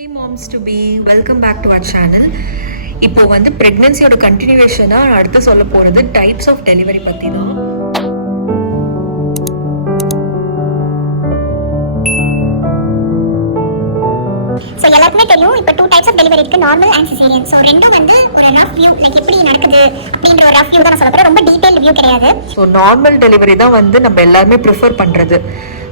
Hey moms to be, welcome back to our channel. இப்போ வந்து பிரெக்னன்சியோட கண்டினியூவேஷனாக அடுத்து சொல்ல போகிறது டைப்ஸ் ஆஃப் டெலிவரி பற்றி தான். ஸோ எல்லாருக்குமே தெரியும் இப்போ 2 டைப்ஸ் ஆஃப் டெலிவரி இருக்குது, நார்மல் அண்ட் சிசேரியன். ஸோ ரெண்டும் வந்து ஒரு ரஃப் வியூ, லைக் எப்படி நடக்குது அப்படின்ற ஒரு ரஃப் வியூ தான் நான் சொல்ல போகிறேன். ரொம்ப டீட்டெயில் வியூ கிடையாது. ஸோ நார்மல் டெலிவரி தான் வந்து நம்ம எல்லாருமே ப்ரிஃபர் பண்ணுறது.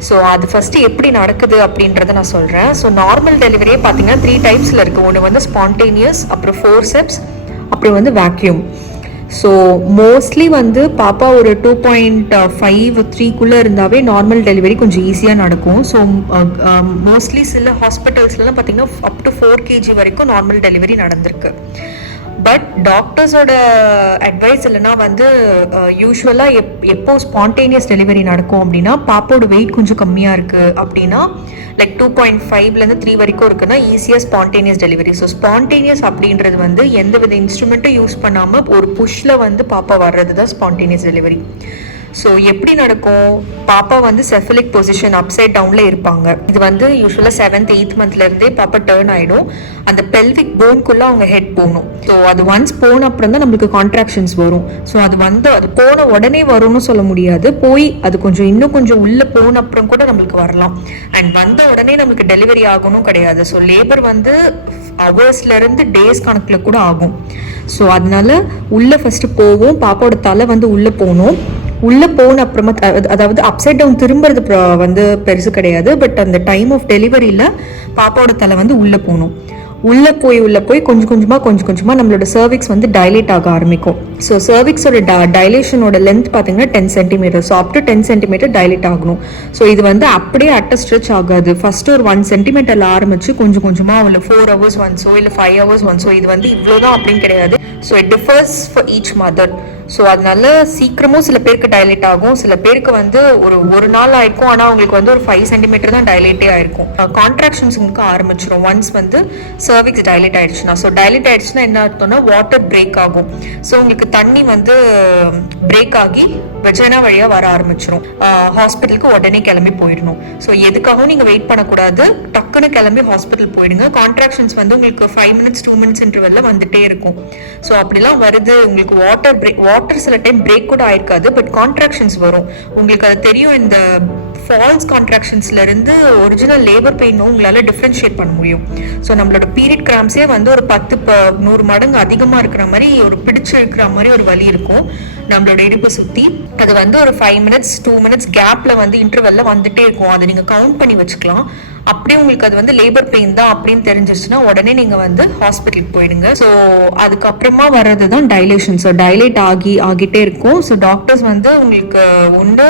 ஸோ அது ஃபஸ்ட்டு எப்படி நடக்குது அப்படின்றத நான் சொல்கிறேன். ஸோ நார்மல் டெலிவரியே பார்த்தீங்கன்னா 3 டைப்ஸில் இருக்குது. ஒன்று வந்து ஸ்பான்டேனியஸ், அப்புறம் ஃபோர்செப்ஸ், அப்புறம் வந்து வேக்யூம். ஸோ மோஸ்ட்லி வந்து பாப்பா ஒரு 2.5-3 இருந்தாவே நார்மல் டெலிவரி கொஞ்சம் ஈஸியாக நடக்கும். ஸோ மோஸ்ட்லி சில ஹாஸ்பிட்டல்ஸ்லாம் பார்த்தீங்கன்னா அப் டு 4 kg வரைக்கும் நார்மல் டெலிவரி நடந்திருக்கு. பட் டாக்டர்ஸோட அட்வைஸ் இல்லைனா வந்து யூஸ்வலாக எப்போ ஸ்பான்டேனியஸ் டெலிவரி நடக்கும் அப்படின்னா பாப்போட வெயிட் கொஞ்சம் கம்மியாக இருக்குது அப்படின்னா, லைக் 2.5 3 வரைக்கும் இருக்குன்னா ஈஸியாக ஸ்பான்டேனியஸ் டெலிவரி. ஸோ ஸ்பான்டேனியஸ் அப்படின்றது வந்து எந்த வித இன்ஸ்ட்ருமெண்ட்டும் யூஸ் பண்ணாமல் ஒரு புஷ்ல வந்து பாப்பா வர்றது தான் ஸ்பான்டேனியஸ் டெலிவரி. ஸோ எப்படி நடக்கும்? பாப்பா வந்து செஃபலிக் பொசிஷன் அப்சைட் டவுன்ல இருப்பாங்க. இது வந்து யூஸ்வலாக 7th 8th மந்த்லேருந்தே பாப்பா டேர்ன் ஆகிடும். அந்த பெல்விக் போன்குள்ளே அவங்க ஹெட் போகணும். ஸோ அது ஒன்ஸ் போன அப்புறம் தான் நம்மளுக்கு கான்ட்ராக்ஷன்ஸ் வரும். ஸோ அது போன உடனே வரும்னு சொல்ல முடியாது. அது இன்னும் கொஞ்சம் உள்ளே போன அப்புறம் கூட நம்மளுக்கு வரலாம். அண்ட் வந்த உடனே நம்மளுக்கு டெலிவரி ஆகணும் கிடையாது. ஸோ லேபர் வந்து ஹவர்ஸ்லேருந்து டேஸ் கணக்கில் கூட ஆகும். ஸோ அதனால உள்ளே ஃபஸ்ட்டு போவோம். பாப்பாவோட தலை வந்து உள்ளே போகணும். உள்ளே போன அப்புறமா, அதாவது அப்சைட் டவுன் திரும்புறது வந்து பெருசு கிடையாது. பட் அந்த டைம் ஆஃப் டெலிவரியில் பாப்பாவோட தலை வந்து உள்ளே போகணும். உள்ளே போய் கொஞ்சம் கொஞ்சமாக நம்மளோட சர்விக்ஸ் வந்து டைலேட் ஆக ஆரம்பிக்கும். ஸோ சர்விக்ஸோட டைலேஷனோட லென்த் பார்த்தீங்கன்னா 10 cm. So up to 10 cm dilate ஆகணும். ஸோ இது வந்து அப்படியே அட்ட ஸ்ட்ரெச் ஆகாது. ஃபர்ஸ்ட் ஒரு 1 cm ஆரம்பிச்சு கொஞ்சம் கொஞ்சமாக அவங்கள 4 hours ஒன்ஸோ இல்லை 5 hours ஒன்ஸோ, இது வந்து இவ்வளோதான் அப்படின்னு கிடையாது. So it differs for each mother. So அதனால சீக்கிரமும் சில பேருக்கு டைலேட் ஆகும், சில பேருக்கு வந்து ஒரு நாள் ஆயிருக்கும். ஆனால் அவங்களுக்கு வந்து ஒரு 5 cm தான் டைலேட்டே ஆயிருக்கும். கான்ட்ராக்ஷன்ஸ் உங்களுக்கு ஆரம்பிச்சிடும் ஒன்ஸ் வந்து சர்விக்ஸ் டைலேட் ஆயிடுச்சுன்னா. ஸோ டைலேட் ஆயிடுச்சுன்னா என்ன அர்த்தம்னா வாட்டர் பிரேக் ஆகும். ஸோ உங்களுக்கு தண்ணி வந்து பிரேக் ஆகி வெஜைனா வழியாக வர ஆரம்பிச்சிடும். ஹாஸ்பிட்டலுக்கு உடனே கிளம்பி போயிடணும். ஸோ எதுக்காகவும் நீங்கள் வெயிட் பண்ணக்கூடாது, டக்குன்னு கிளம்பி ஹாஸ்பிட்டல் போயிடுங்க. கான்ட்ராக்ஷன்ஸ் வந்து உங்களுக்கு 5 minutes 2 minutes இன்டர்வெல்ல வந்துட்டே இருக்கும். ஸோ அப்படிலாம் வருது உங்களுக்கு வாட்டர் சில டைம் பிரேக் கூட ஆயிருக்காது, பட் கான்ட்ராக்ஷன்ஸ் வரும். உங்களுக்கு அது தெரியும். இந்த ஃபால்ஸ் கான்ட்ராக்ஷன்ஸ்ல இருந்து ஒரிஜினல் லேபர் பெயினும் உங்களால டிஃபரன்ஷியேட் பண்ண முடியும். ஸோ நம்மளோட பீரியட் கிராம்ஸே வந்து ஒரு 10-100 மடங்கு அதிகமாக இருக்கிற மாதிரி, ஒரு பிடிச்சு இருக்கிற மாதிரி ஒரு வலி இருக்கும் நம்மளோட இடுப்பை சுற்றி. அது வந்து ஒரு 5 minutes 2 minutes கேப்ல வந்து இன்டர்வெல்ல வந்துட்டே இருக்கும். அதை நீங்க கவுண்ட் பண்ணி வச்சுக்கலாம். அப்படியே உங்களுக்கு அது வந்து லேபர் பெயின் தான் அப்படின்னு தெரிஞ்சிருச்சுன்னா உடனே நீங்க வந்து ஹாஸ்பிட்டலுக்கு போயிடுங்க. ஸோ அதுக்கப்புறமா வர்றது தான் டைலேஷன். ஸோ டைலேட் ஆகிட்டே இருக்கும். ஸோ டாக்டர்ஸ் வந்து உங்களுக்கு ஒன்று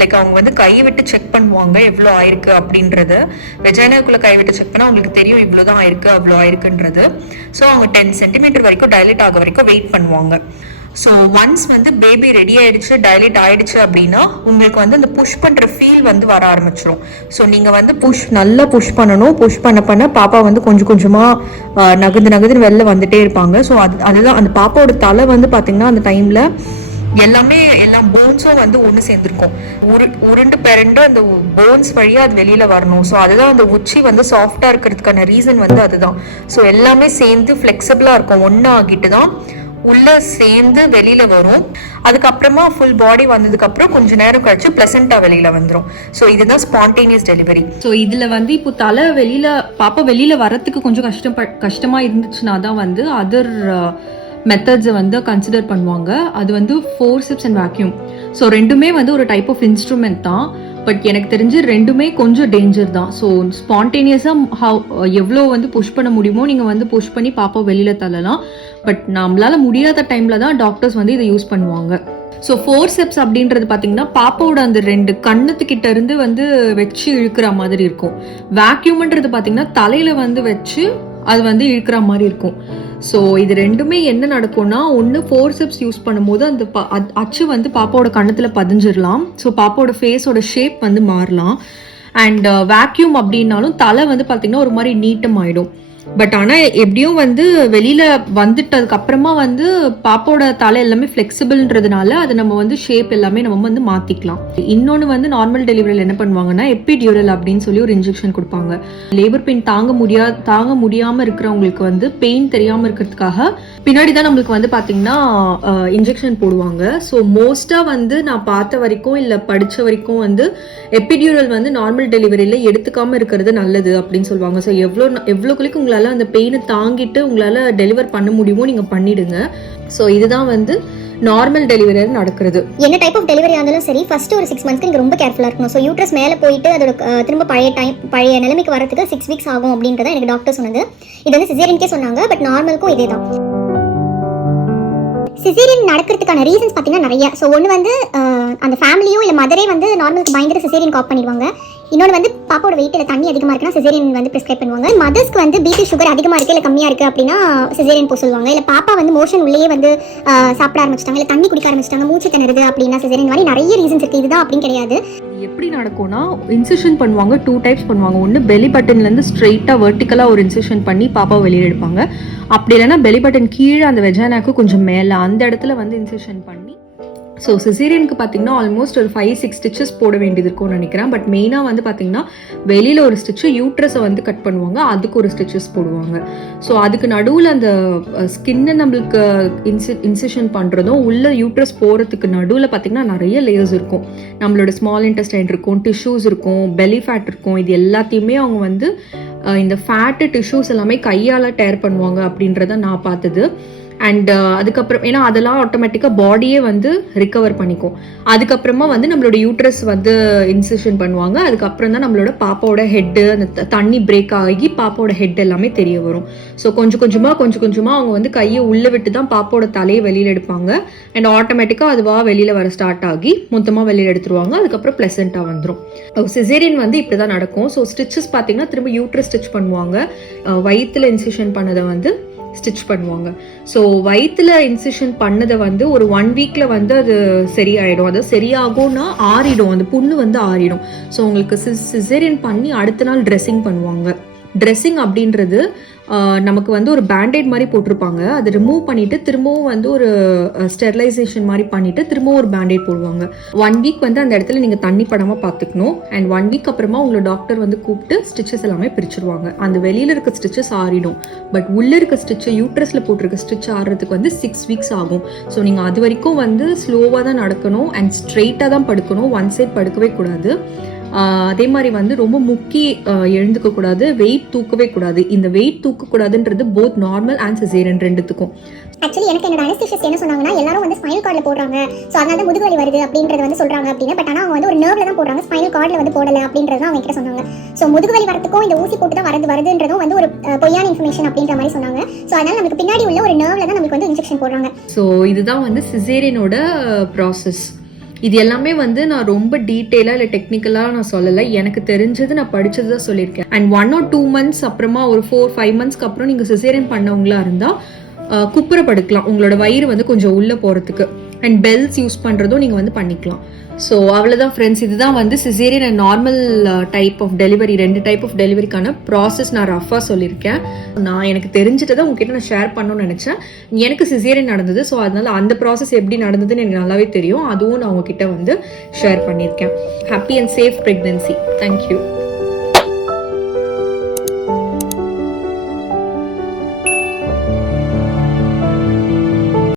லைக் அவங்க வந்து கை விட்டு செக் பண்ணுவாங்க எவ்வளோ ஆயிருக்கு அப்படின்றது. வெஜைனாக்குள்ள கை விட்டு செக் பண்ணால் உங்களுக்கு தெரியும் இவ்வளோதான் ஆயிருக்கு அவ்வளோ ஆயிருக்குன்றது. ஸோ அவங்க 10 cm வரைக்கும் டைலேட் ஆக வரைக்கும் வெயிட் பண்ணுவாங்க. ஸோ ஒன்ஸ் வந்து பேபி ரெடி ஆயிடுச்சு, டைலேட் ஆயிடுச்சு அப்படின்னா உங்களுக்கு வந்து அந்த புஷ் பண்ணுற ஃபீல் வந்து வர ஆரம்பிச்சிடும். ஸோ நீங்கள் வந்து நல்லா புஷ் பண்ணணும். புஷ் பண்ண பாப்பா வந்து கொஞ்சம் கொஞ்சமாக நகர்ந்து வெளில வந்துட்டே இருப்பாங்க. ஸோ அதுதான் அந்த பாப்பாவோட தலை வந்து பார்த்தீங்கன்னா அந்த டைமில் எல்லா போன்ஸும் வந்து ஒன்று சேர்ந்துருக்கும். உருண்டு பிறண்டு அந்த போன்ஸ் வழியாக அது வெளியில் வரணும். ஸோ அதுதான் அந்த உச்சி வந்து சாஃப்டாக இருக்கிறதுக்கான ரீசன் வந்து அதுதான். ஸோ எல்லாமே சேர்ந்து ஃப்ளெக்சிபிளாக இருக்கும். ஒன்று ஆகிட்டு தான் உள்ள சேர்ந்து வெளியில வரும். அதுக்கப்புறமா ஃபுல் பாடி வந்ததுக்கு அப்புறம் கொஞ்ச நேரம் கழிச்சு பிளசண்டா வெளியில வந்துடும். ஸோ இதுதான் ஸ்பான்டேனியஸ் டெலிவரி. ஸோ இதுல வந்து இப்போ தலை பாப்பா வெளியில வரத்துக்கு கொஞ்சம் கஷ்டமா இருந்துச்சுன்னா தான் வந்து அதர் மெத்தட்ஸை வந்து கன்சிடர் பண்ணுவாங்க. அது வந்து ஃபோர்செப்ஸ் அண்ட் வேக்யூம். ஸோ ரெண்டுமே வந்து ஒரு டைப் ஆஃப் இன்ஸ்ட்ருமெண்ட் தான். பட் எனக்கு தெரிஞ்சு ரெண்டுமே கொஞ்சம் டேஞ்சர் தான். ஸோ ஸ்பான்டேனியஸாக எவ்வளோ வந்து புஷ் பண்ண முடியுமோ நீங்கள் வந்து புஷ் பண்ணி பாப்பா வெளியில் தள்ளலாம். பட் நம்மளால முடியாத டைமில் தான் டாக்டர்ஸ் வந்து இதை யூஸ் பண்ணுவாங்க. ஸோ ஃபோர்செப்ஸ் அப்படின்றது பார்த்தீங்கன்னா பாப்பாவோட அந்த 2 கண்ணத்துக்கிட்ட இருந்து வந்து வச்சு இழுக்கிற மாதிரி இருக்கும். வேக்யூம்ன்றது பார்த்தீங்கன்னா தலையில் வந்து வச்சு அது வந்து இழுக்கிற மாதிரி இருக்கும். ஸோ இது ரெண்டுமே என்ன நடக்கும்னா, ஒன்று ஃபோர்செப்ஸ் யூஸ் பண்ணும்போது அந்த அச்சு வந்து பாப்பாவோட கண்ணத்தில் பதிஞ்சிடலாம். ஸோ பாப்பாவோட ஃபேஸோட ஷேப் வந்து மாறலாம். அண்ட் வேக்யூம் அப்படின்னாலும் தலை வந்து பார்த்தீங்கன்னா ஒரு மாதிரி நீட்டம் ஆகிடும். பட் ஆனால் எப்படியும் வந்து வெளியில் வந்துட்டதுக்கு அப்புறமா வந்து பாப்போட தலை எல்லாமே ஃப்ளெக்சிபிள்ன்றதுனால அது நம்ம வந்து ஷேப் எல்லாமே நம்ம வந்து மாற்றிக்கலாம். இன்னொன்று வந்து நார்மல் டெலிவரியில் என்ன பண்ணுவாங்கன்னா எபிடியூரல் அப்படின்னு சொல்லி ஒரு இன்ஜெக்ஷன் கொடுப்பாங்க. லேபர் பெயின் தாங்க முடியாமல் இருக்கிறவங்களுக்கு வந்து பெயின் தெரியாமல் இருக்கிறதுக்காக பின்னாடி தான் நம்மளுக்கு வந்து பார்த்தீங்கன்னா இன்ஜெக்ஷன் போடுவாங்க. ஸோ மோஸ்ட்டாக வந்து நான் பார்த்த வரைக்கும் இல்லை படித்த வரைக்கும் வந்து எபிடியூரல் வந்து நார்மல் டெலிவரியில் எடுத்துக்காமல் இருக்கிறது நல்லது அப்படின்னு சொல்லுவாங்க. ஸோ எவ்வளோக்குள்ளைக்கு உங்களால் அந்த பெயினை தாங்கிட்டு உங்களால் டெலிவர் பண்ண முடியுமோ நீங்கள் பண்ணிடுங்க. ஸோ இதுதான் வந்து நார்மல் டெலிவரியில் நடக்கிறது. என்ன டைப் ஆஃப் டெலிவரி ஆனாலும் சரி, ஃபர்ஸ்ட் ஒரு 6 மந்த்ஸ்க்கு நீங்கள் ரொம்ப கேர்ஃபுல்லாக இருக்கணும். ஸோ யூட்ரஸ் மேலே போயிட்டு அதோட திரும்ப பழைய நிலைமைக்கு வரதுக்கு 6 வீக்ஸ் ஆகும் அப்படின்றத எனக்கு டாக்டர் சொன்னது. இது வந்து சிசேரியனுக்கே சொன்னாங்க, பட் நார்மலுக்கும் இதே தான். சிசேரியன் நடக்கிறதுக்கான ரீசன்ஸ் பார்த்தீங்கன்னா நிறைய. ஸோ ஒன்று வந்து அந்த ஃபேமிலியோ இல்லை மதரே வந்து நார்மலுக்கு பயந்துட்டு சிசேரியன் காப் பண்ணிடுவாங்க. இன்னொன்று வந்து பாப்பாவோட வெயிட் இல்லை தண்ணி அதிகமாக இருக்குன்னா சிசேரியன் வந்து ப்ரிஸ்கிரைப் பண்ணுவாங்க. மதர்ஸ்க்கு வந்து பிபி சுகர் அதிகமாக இருக்குது இல்லை கம்மியாக இருக்குது அப்படின்னா சிசேரியன் போக சொல்லுவாங்க. இல்லை பாப்பா வந்து மோஷன் உள்ளே வந்து சாப்பிட ஆரம்பிச்சிட்டாங்க, இல்லை தண்ணி குடிக்க ஆரம்பிச்சிட்டாங்க, மூச்சு திணறுது அப்படின்னா சிசேரியன். மாதிரி நிறைய ரீசன்ஸ் இருக்குது. இதுதான் அப்படின்னு கிடையாது. எப்படி நடக்கும்னா இன்சிஷன் பண்ணுவாங்க. 2 டைப்ஸ் பண்ணுவாங்க. ஒன்று பெலி பட்டன்லேருந்து ஸ்ட்ரெயிட்டாக வெர்டிக்கலாக ஒரு இன்சிஷன் பண்ணி பாப்பாவை வெளியே எடுப்பாங்க. அப்படி இல்லைன்னா பெலி பட்டன் கீழே அந்த வெஜானாக்கு கொஞ்சம் மேலே அந்த இடத்துல வந்து இன்சிஷன் பண்ணி. ஸோ சிசேரியனுக்கு பார்த்தீங்கன்னா ஆல்மோஸ்ட் ஒரு 5-6 ஸ்டிச்சஸ் போட வேண்டியது இருக்கும்னு நினைக்கிறேன். பட் மெயினாக வந்து பார்த்தீங்கன்னா வெளியில் ஒரு ஸ்டிச்சு, யூட்ரஸை வந்து கட் பண்ணுவாங்க, அதுக்கு ஒரு ஸ்டிச்சஸ் போடுவாங்க. ஸோ அதுக்கு நடுவில் அந்த ஸ்கின்னை நம்மளுக்கு இன்சிஷன் பண்ணுறதும் உள்ள யூட்ரஸ் போகிறதுக்கு நடுவில் பார்த்தீங்கன்னா நிறைய லேயர்ஸ் இருக்கும். நம்மளோட ஸ்மால் இன்டெஸ்டைன் இருக்கும், டிஷ்யூஸ் இருக்கும், பெலி ஃபேட் இருக்கும். இது எல்லாத்தையுமே அவங்க வந்து இந்த ஃபேட்டு டிஷ்யூஸ் எல்லாமே கையால் டேர் பண்ணுவாங்க அப்படின்றத நான் பார்த்தது. அண்ட் அதுக்கப்புறம் ஏன்னா அதெல்லாம் ஆட்டோமேட்டிக்காக பாடியே வந்து ரிகவர் பண்ணிக்கும். அதுக்கப்புறமா வந்து நம்மளோட யூட்ரஸ் வந்து இன்சிஷன் பண்ணுவாங்க. அதுக்கப்புறம் தான் நம்மளோட பாப்பாவோட ஹெட்டு அந்த தண்ணி பிரேக் ஆகி பாப்பாவோட ஹெட் எல்லாமே தெரிய வரும். ஸோ கொஞ்சம் கொஞ்சமாக அவங்க வந்து கையை உள்ளே விட்டு தான் பாப்பாவோட தலையை வெளியில் எடுப்பாங்க. அண்ட் ஆட்டோமேட்டிக்காக அதுவாக வெளியில் வர ஸ்டார்ட் ஆகி மொத்தமாக வெளியில் எடுத்துருவாங்க. அதுக்கப்புறம் ப்ளசண்ட்டாக வந்துடும். சிசேரியன் வந்து இப்படி தான் நடக்கும். ஸோ ஸ்டிச்சஸ் பார்த்தீங்கன்னா திரும்ப யூட்ரஸ் ஸ்டிச் பண்ணுவாங்க. வயிற்றுல இன்சிஷன் பண்ணதை வந்து ஸ்டிச் பண்ணுவாங்க. ஸோ வயிற்றுல இன்சிஷன் பண்ணதை வந்து ஒரு 1 வீக்கில் வந்து அது சரியாயிடும். அது சரியாகும்னா ஆறிடும், அந்த புண்ணு வந்து ஆறிடும். ஸோ உங்களுக்கு சிசேரியன் பண்ணி அடுத்த நாள் ட்ரெஸ்ஸிங் பண்ணுவாங்க. ட்ரெஸ்ஸிங் அப்படின்றது நமக்கு வந்து ஒரு பேண்டேட் மாதிரி போட்டிருப்பாங்க. அதை ரிமூவ் பண்ணிட்டு திரும்பவும் வந்து ஒரு ஸ்டெரிலைசேஷன் மாதிரி பண்ணிட்டு திரும்பவும் ஒரு பேண்டேட் போடுவாங்க. 1 வீக் வந்து அந்த இடத்துல நீங்கள் தண்ணி படாமல் பார்த்துக்கணும். அண்ட் 1 வீக் அப்புறமா உங்களை டாக்டர் வந்து கூப்பிட்டு ஸ்டிச்சஸ் எல்லாமே பிரிச்சுடுவாங்க. அந்த வெளியில் இருக்க ஸ்டிச்சஸ் ஆறிடும். பட் உள்ளே இருக்க ஸ்டிச்சு, யூட்ரஸில் போட்டிருக்க ஸ்டிச் ஆடுறதுக்கு வந்து 6 வீக்ஸ் ஆகும். ஸோ நீங்கள் அது வரைக்கும் வந்து ஸ்லோவாக தான் நடக்கணும் அண்ட் ஸ்ட்ரெயிட்டாக தான் படுக்கணும். ஒன் சைட் படுக்கவே கூடாது. அதே மாதிரி வந்து ரொம்ப முக்கி எழுந்துக்க கூடாது, வெயிட் தூக்கவே கூடாது. இந்த வெயிட் தூக்கக்கூடாதுன்றது போத் நார்மல் அண்ட் சிசேரியன் ரெண்டுத்துக்கும். ஆக்சுவலி எனக்கு என்னோட அனஸ்தீசியஸ்ட் என்ன சொன்னாங்கன்னா, எல்லாரும் வந்து ஸ்பைனல் கார்டில் போடுறாங்க, ஸோ அதனால தான் முதுகு வலி வருது அப்படின்றது வந்து சொல்றாங்க அப்படின்னு. பட் ஆனால் அவங்க வந்து ஒரு நர்வ்ல தான் போடுறாங்க, ஸ்பைனல் கார்டில் வந்து போடலை அப்படின்றது தான் அவங்க கிட்ட சொன்னாங்க. ஸோ முதுகு வலி வரதுக்கும் இந்த ஊசி போட்டு தான் வருதுன்றதும் வந்து ஒரு பொய்யான இன்ஃபர்மேஷன் அப்படின்ற மாதிரி சொன்னாங்க. ஸோ அதனால நமக்கு பின்னாடி உள்ள ஒரு நர்வ்ல தான் நமக்கு வந்து இன்ஜெக்ஷன் போடுறாங்க. ஸோ இதுதான் வந்து சிசேரியனோட ப்ராசஸ். இது எல்லாமே வந்து நான் ரொம்ப டீட்டெயிலாக இல்லை டெக்னிக்கலாக நான் சொல்லலை. எனக்கு தெரிஞ்சது நான் படித்தது தான் சொல்லியிருக்கேன். அண்ட் 1 or 2 months அப்புறமா ஒரு 4-5 monthsக்கு அப்புறம் நீங்கள் சிசேரியன் பண்ணவங்களா இருந்தால் குப்புற படுக்கலாம், உங்களோட வயிறு வந்து கொஞ்சம் உள்ளே போகிறதுக்கு. அண்ட் பெல்ஸ் யூஸ் பண்ணுறதும் நீங்கள் வந்து பண்ணிக்கலாம். ஸோ அவ்வளோதான் ஃப்ரெண்ட்ஸ். இதுதான் வந்து caesarean and normal type of delivery, 2 type of டெலிவரிக்கான ப்ராசஸ் நான் ரஃபாக சொல்லியிருக்கேன். நான் எனக்கு தெரிஞ்சிட்டதை உங்ககிட்ட நான் ஷேர் பண்ணணும்னு நினச்சேன். எனக்கு சிசேரியன் நடந்தது, ஸோ அதனால அந்த ப்ராசஸ் எப்படி நடந்ததுன்னு எனக்கு நல்லாவே தெரியும். அதுவும் நான் உங்ககிட்ட வந்து ஷேர் பண்ணியிருக்கேன். Happy and safe pregnancy. Thank you.